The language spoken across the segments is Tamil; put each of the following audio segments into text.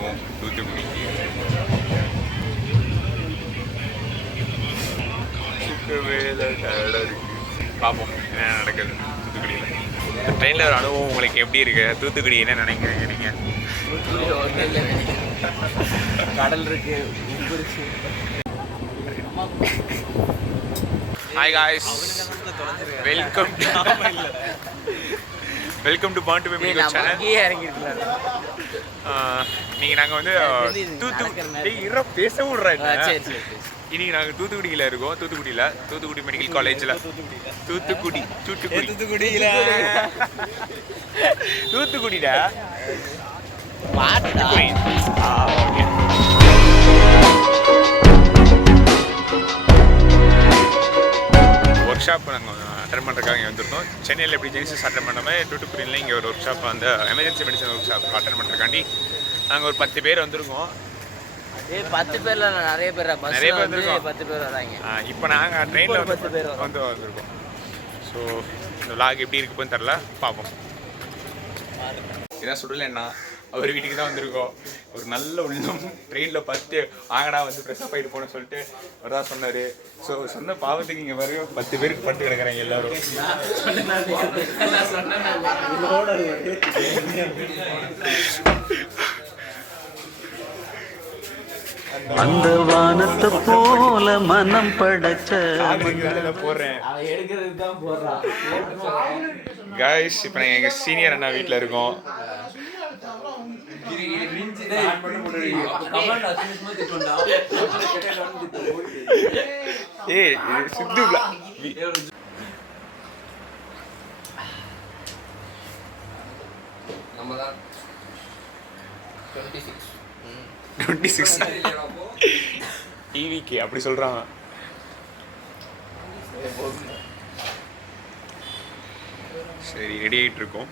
வந்திருக்கோம் தூத்துக்குடிக்கு. பார்ப்போம் என்ன நடக்குது தூத்துக்குடியில். இந்த ட்ரெயினில் ஒரு அனுபவம் உங்களுக்கு எப்படி இருக்கு? தூத்துக்குடி என்ன நினைக்கிறீங்க நீங்கள்? கடல் இருக்கு. Hi guys, welcome to Mandram Medico channel. இன்னைக்கு நாங்கள் வந்து தூத்துக்குடி பேச விட்றேன். இன்னைக்கு நாங்கள் தூத்துக்குடியில் இருக்கோம். தூத்துக்குடி மெடிக்கல் காலேஜில். தூத்துக்குடிடா ஒர்க் ஷாப் நாங்கள் அட்டன் பண்ணுறதுக்காக இங்கே வந்திருந்தோம். சென்னையில் எப்படி ஜெனிசிஸ் அட்டன் பண்ணாமல் தூத்துக்குடியில் இங்கே ஒரு ஒர்க் ஷாப் வந்து emergency medicine workshop attend பண்ணுறதுக்காண்டி நாங்கள் ஒரு 10 பேர் வந்திருக்கோம். 10 பேர்ல நிறைய பேர் வந்திருக்கோம். 10 பேர் வராங்க. இப்போ நாங்கள் ட்ரெயினில் வந்து 10 பேர் வந்திருக்கோம். ஸோ இந்த விளாக் எப்படி இருக்குன்னு தெரில, பார்ப்போம். இதான் சுடலைன்னா அவர் வீட்டுக்கு தான் வந்திருக்கோம். ஒரு நல்ல உள்ளம் ட்ரெயினில் பார்த்து ஆங்கடா வந்து ஃப்ரெஷ்ஷப் ஆகிட்டு போகணும்னு சொல்லிட்டு அவர் தான் சொன்னார். ஸோ சொன்ன பாவத்துக்கு இங்கே வரையும் 10 பேருக்கு படுத்து கிடக்குறாங்க எல்லாரும். அந்த வானத்தை போல மனம் படைச்ச போடுறேன் गाइस. இப்போ நாங்கள் எங்கள் சீனியர் அண்ணா வீட்டில் இருக்கோம். ஏய் சித்து நம்ம தான் 26 டிவிக்கு அப்படி சொல்றாங்க. சரி, ரெடி ஆகிட்டு இருக்கோம்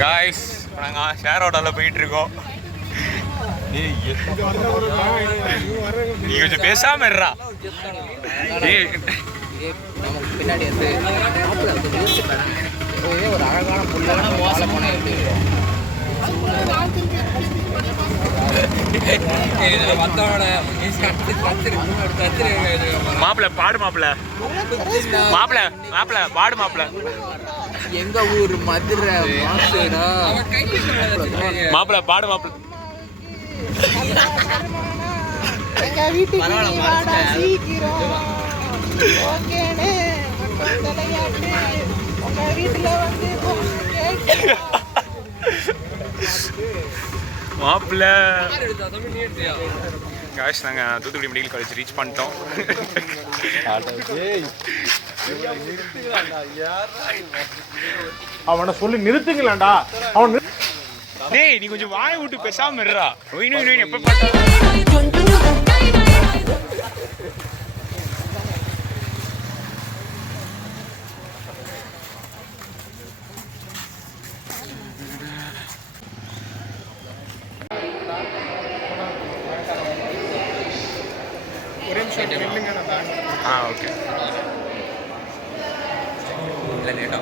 காய்ஸ். நாங்கள் ஷேர் ஆட்டோவில் போயிட்டு இருக்கோம். நீ கொஞ்சம் பேசாம இருடா. பின்னாடி வந்து ஒரு அழகான புல்லான வாழை போன எப்படி மாப்பிள்ள பாடு மாப்பிள்ள பாடு மாப்பிள்ள. எங்க ஊர் மதுரை மாப்பிள்ள பாடு மாப்பிள்ள. எங்க வீட்டுக்கு சீக்கிரம் உங்க வீட்டுல வந்து மாப்பிள்ள. காஷ் நாங்கள் தூத்துக்குடி மெடிக்கல் காலேஜ் ரீச் பண்ணிட்டோம். அவனை சொல்லி நிறுத்துங்களேன்டா. அவன் டேய் நீ கொஞ்சம் வாயை விட்டு பேசாம இருடா. எப்ப பார்த்தாலும் ஓகே. இல்லை லேட்டா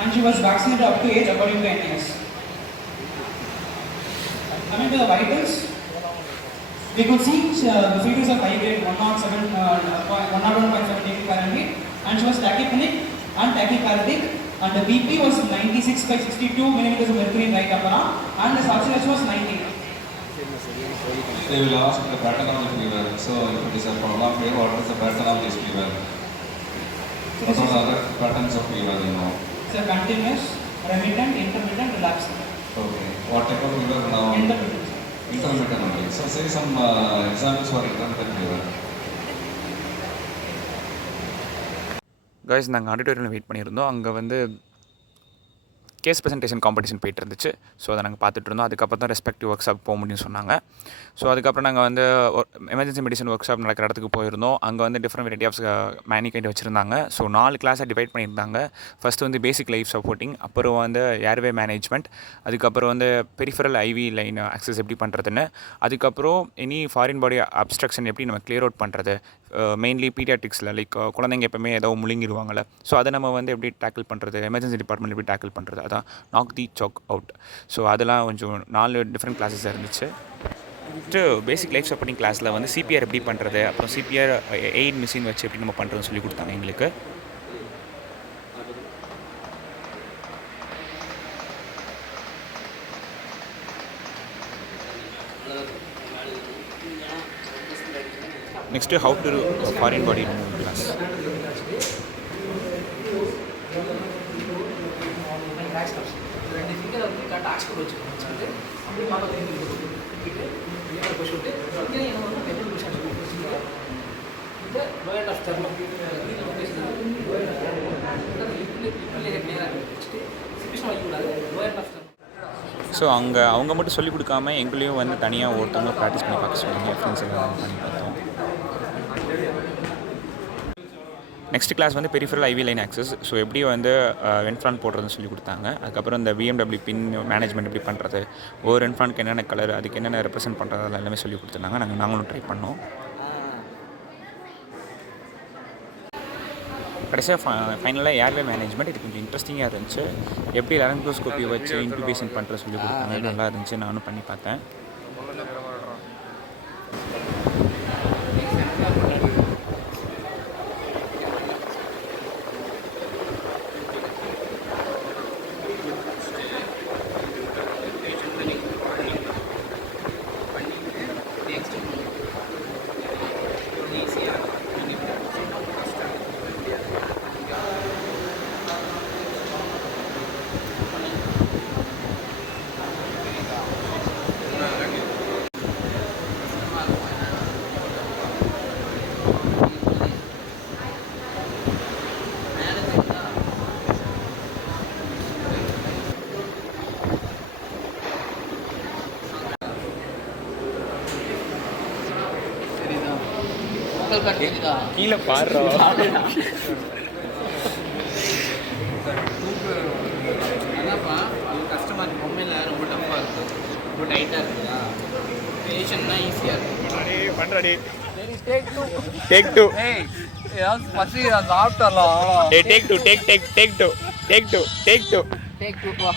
and she was vaccinated up to age according to NS. Coming to the vitals, we could see the fetus of high grade 101.7 degree Fahrenheit, and she was tachypneic and tachycardic, and the BP was 96/62 millimeters of mercury in right upper arm, and the saturation was 90. They will ask the pattern of the fever. So if it is a prolonged fever, what is the pattern of this fever? What are the other patterns of fever you know? It's a continuous, remittent, intermittent, relapsing. Okay. What type of fever now? Intermittent. Intermittent only. So say some examples for intermittent fever. Guys நாங்கள் ஆடிட்டோரியமில் வெயிட் பண்ணியிருந்தோம். அங்கே வந்து கேஸ் ப்ரெசன்டேஷன் காம்படிஷன் போயிட்டு இருந்துச்சு. ஸோ அதை நாங்கள் பார்த்துட்டு இருந்தோம். அதுக்கப்புறம் தான் ரெஸ்பெக்டிவ் ஒர்க் ஷாப் போக முடியும்னு சொன்னாங்க. ஸோ அதுக்கப்புறம் நாங்கள் வந்து எமர்ஜென்சி மெடிசன் ஒர்க் ஷாப் நடக்கிற இடத்துக்கு போயிருந்தோம். அங்கே வந்து டிஃப்ரெண்ட் வெரைட்டி ஆஃப் மேனிகைண்ட் வச்சுருந்தாங்க. ஸோ 4 கிளாஸாக டிவைட் பண்ணியிருந்தாங்க. ஃபஸ்ட்டு வந்து பேசிக் லைஃப் சப்போர்ட்டிங், அப்புறம் வந்து ஏர்வே மேனேஜ்மெண்ட், அதுக்கப்புறம் வந்து பெரிஃபரல் ஐவி லைன் ஆக்சஸ் எப்படி பண்ணுறதுன்னு, அதுக்கப்புறம் எனி ஃபாரின் பாடி அப்ஸ்ட்ரக்ஷன் எப்படி நம்ம கிளியர் அவுட் பண்ணுறது, மெயின்லி பீடியாட்ரிக்ஸில் லைக் குழந்தைங்க எப்போவுமே ஏதோ முழுங்கிடுவாங்கள்ல. ஸோ அதை நம்ம வந்து எப்படி டேக்கிள் பண்ணுறது, எமர்ஜென்சி டிபார்ட்மெண்ட் எப்படி டேக்கிள் பண்ணுறது, அதான் நாக் தி சாக் அவுட். ஸோ அதெல்லாம் கொஞ்சம் 4 டிஃப்ரெண்ட் கிளாஸஸ் இருந்துச்சு. பேசிக் லைஃப் சப்போர்ட்டிங் கிளாஸில் வந்து சிபிஆர் எப்படி பண்ணுறது, அப்புறம் சிபிஆர் எய்ட் மிஷின் வச்சு எப்படி நம்ம பண்ணுறதுன்னு சொல்லி கொடுத்தாங்க எங்களுக்கு. Next how to foreign body removal class. So அவங்க மட்டும் சொல்லிக் கொடுக்காம எங்களையும் வந்து தனியாக ஒருத்தவங்க ப்ராக்டிஸ் பண்ணி பார்க்க சொன்னாங்க. ஃப்ரெண்ட்ஸ் எல்லாம் பண்ணி பார்த்தோம். நெக்ஸ்ட் கிளாஸ் வந்து peripheral IV line access. So எப்படி வந்து வென்ஃப்ரான் போடுறதுன்னு சொல்லி கொடுத்தாங்க. அதுக்கப்புறம் இந்த BMW பின் மேனேஜ்மெண்ட் எப்படி பண்ணுறது, ஒவ்வொரு வென்ஃப்ரானுக்கு என்னென்ன கலர், அதுக்கு என்னென்ன ரெப்ரசென்ட் பண்ணுறது, அதெல்லாம் எல்லாமே சொல்லி கொடுத்துருந்தாங்க. நாங்களும் ட்ரை பண்ணோம். கடைசியாக ஃபைனலாக ஏர்வே மேனேஜ்மெண்ட். இது கொஞ்சம் இன்ட்ரெஸ்டிங்காக இருந்துச்சு. எப்படி லாரங்கோஸ்கோப்பி வச்சு இன்குபேஷன் பண்ணுற சொல்லி கொடுத்தாங்க. நல்லா இருந்துச்சு, நானும் பண்ணி பார்த்தேன். கீழே பாடுறோம். அதான்ப்பா கஷ்டமாக இருக்குது. பொம்மையில் ரொம்ப டஃப்பாக இருக்குது, ரொம்ப டைட்டாக இருக்குதா. பேஷன்னா ஈஸியாக இருக்குது. பண்ணுறாடி டேக் டூ பசி சாப்பிட்டலாம்.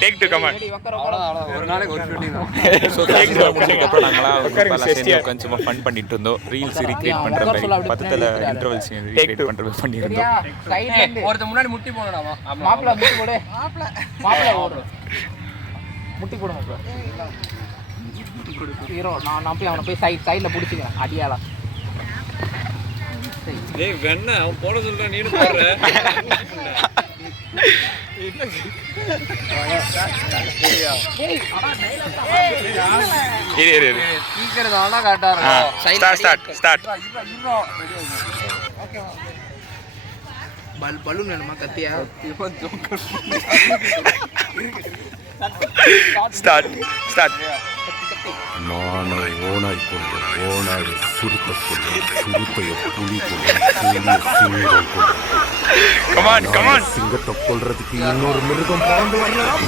Take two come on. ஒரு நாளைக்கு ஒரு ஷூட்டிங் தான். ஸோ முடிஞ்சதுக்கப்புறம் நாங்களாம் கொஞ்சம் ஃபன் பண்ணிட்டு இருந்தோம். ரீல்ஸ் ரீக்ரியேட் பண்ணுற மாதிரி பக்கத்தில் இன்டர்வல்ஸ் ரீக்ரியேட் பண்ணுற மாதிரி பண்ணியிருந்தோம். ஒருத்தர் முன்னாடி முட்டி போடலாமா? மாப்பிள்ள முட்டி போடு. மாப்பிள்ள ஓடு. முட்டி போடு மாப்பிள்ள. ஹீரோ நான் போய் அவனை போய் சைடில் பிடிச்சிக்கிறேன் அடியாலாம். ஏய் வெண்ண அவன் போட சொல்றான், நீனு போடுற. சீக்கிரம் கரெக்டா பலூன் வேணுமா? கத்தியா? நானை ஓனாய் கொண்டு ஓனாய் சுருக்க கொண்டு சுருப்பைய புலி கொண்டு சிங்கத்தை கொள்றதுக்கு இன்னொரு மிருகம் பறந்து வரலாம்.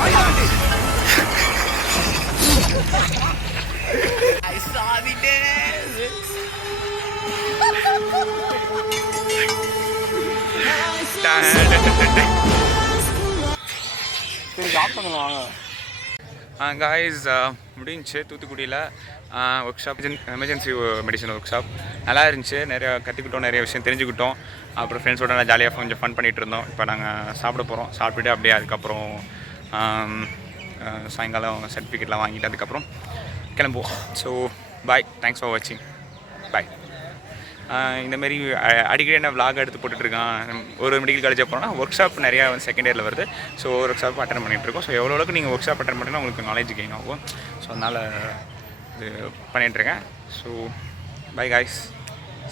காய்ஸ் முடிஞ்சிச்சு தூத்துக்குடியில் work shop, emergency medicine work shop. நல்லா இருந்துச்சு. நிறையா கற்றுக்கிட்டோம், நிறைய விஷயம் தெரிஞ்சுக்கிட்டோம். அப்புறம் ஃப்ரெண்ட்ஸோட நல்லா ஜாலியாக கொஞ்சம் ஃபன் பண்ணிகிட்டு இருந்தோம். இப்போ நாங்கள் சாப்பிட போகிறோம். சாப்பிட்டுட்டு அப்படியே அதுக்கப்புறம் சாயங்காலம் சர்டிஃபிகேட்லாம் வாங்கிட்டு அதுக்கப்புறம் கிளம்புவோம். ஸோ பாய், தேங்க்ஸ் ஃபார் வாட்சிங், பாய். இந்தமாரி அடிக்கடி என்ன விலாக் எடுத்து போட்டுட்ருக்கான். ஒரு மெடிக்கல் காலேஜாக போனால் ஒர்க் ஷாப் நிறையா வந்து செகண்ட் இயரில் வருது. ஸோ ஒர்க் ஷாப் அட்டன் பண்ணிகிட்ருக்கோம். ஸோ எவ்வளோ அளவுக்கு நீங்கள் ஒர்க் ஷாப் அட்டன் பண்ணிங்கன்னா உங்களுக்கு நாலேஜ் கெயின் ஆகும். ஸோ அதனால் இது பண்ணிகிட்ருக்கேன். So by guys.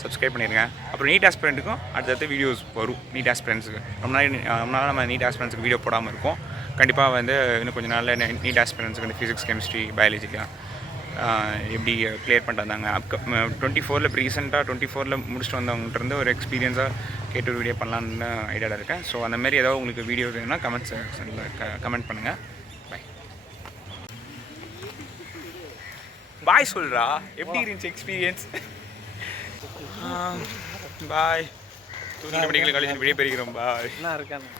சப்ஸ்கிரைப் பண்ணிடுங்க. அப்புறம் நீட் ஆஸ்பிரண்ட்டுக்கும் அடுத்தடுத்து வீடியோஸ் வரும். நீட் ஆஸ்பிரண்ட்ஸுக்கு ரொம்ப நாள் நம்ம நீட் ஆஸ்பிரண்ட்ஸுக்கு வீடியோ போடாமல் இருக்கோம். கண்டிப்பாக வந்து இன்னும் கொஞ்சம் நாளில் நீட் ஆஸ்பிரண்ட்ஸுக்கு வந்து ஃபிசிக்ஸ், கெமிஸ்ட்ரி, பயாலஜிக்கலாம் எப்படி கிளியர் பண்ணிட்டு வந்தாங்க. 24 இப்போ ரீசெண்டாக 24 முடிச்சுட்டு வந்தவங்ககிட்ட ஒரு எக்ஸ்பீரியன்ஸாக கேட்டு ஒரு வீடியோ பண்ணலான்னு ஐடியாவில் இருக்கேன். ஸோ அந்தமாரி ஏதாவது உங்களுக்கு வீடியோ வேணும்னா கமெண்ட் செக்ஷனில் கமெண்ட் பண்ணுங்கள். பாய் சொல்கிறா, எப்படி இருந்துச்சு எக்ஸ்பீரியன்ஸ்? பாய். மெடிக்கல் காலேஜ் வெளியே போயிருக்கிறோம். பாய். என்ன இருக்கான்னு